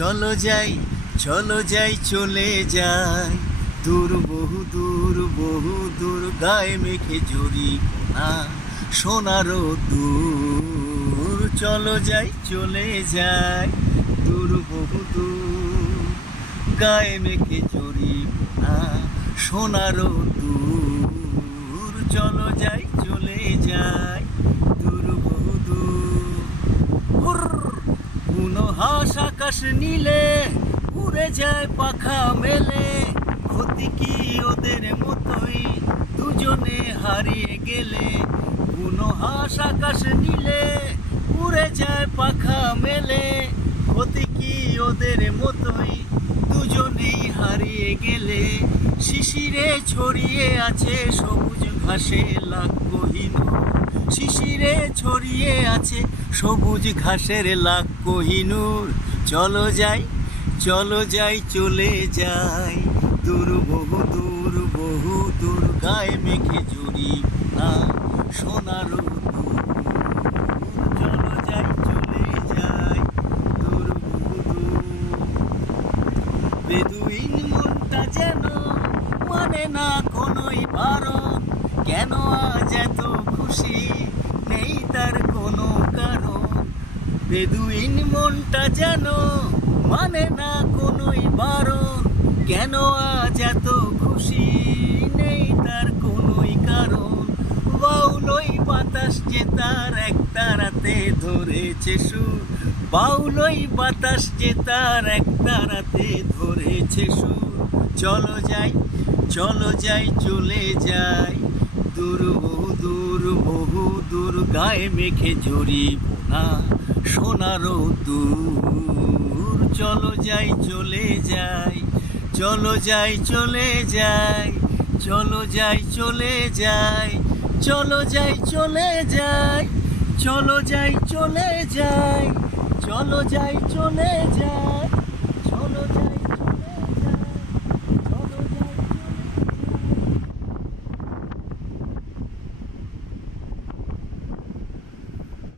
চলো যাই চলো যাই চলে যাই দূর বহু দূর গায়ে মেখে জড়ি না সোনারও দূর চলো যাই চলে যাই দূর গায়ে মেখে জড়ি না সোনারও দূর চলো যাই চলে যাই দূর কোনো হাঁস আকাশ নীলে উড়ে যায় পাখা মেলে ক্ষতি কি ওদের মতোই দুজনে হারিয়ে গেলে কোনো হাঁস আকাশ নীলে উড়ে যায় পাখা মেলে ক্ষতি কি ওদের মতোই দুজনেই হারিয়ে গেলে শিশিরে ছড়িয়ে আছে সবুজ ঘাসে লাখ কোহিনূর শিশিরে ছড়িয়ে আছে সবুজ ঘাসের লাখ কোহিনূর চলো যাই চলে যাই দূর দূর গায়ে মেখে জড়ি না সোনারও দূর চলো যাই চলে যাই দূর বেদুইন মনটা যেন মানে না কোনোই বারণ কেন আজ এত খুশি নেই তার কোনো কারণ বেদুইন মনটা যেন মানে না কোনোই বারণ কেন আজ এত খুশি নেই তার কোনোই কারণ বাউলই বাতাস যে তার এক তারাতে ধরেছে সুর বাউলই বাতাস যে তার এক তারাতে ধরেছে সুর চলো যাই চলে যাই দূর দূর গায়ে মেখে জড়িব না সোনারও দূর চলো যাই চলে যাই চলো যাই চলে যাই চলো যাই চলে যাই চলো যাই চলে যাই চলো যাই চলে যাই চলো যাই চলে যাই চলো যাই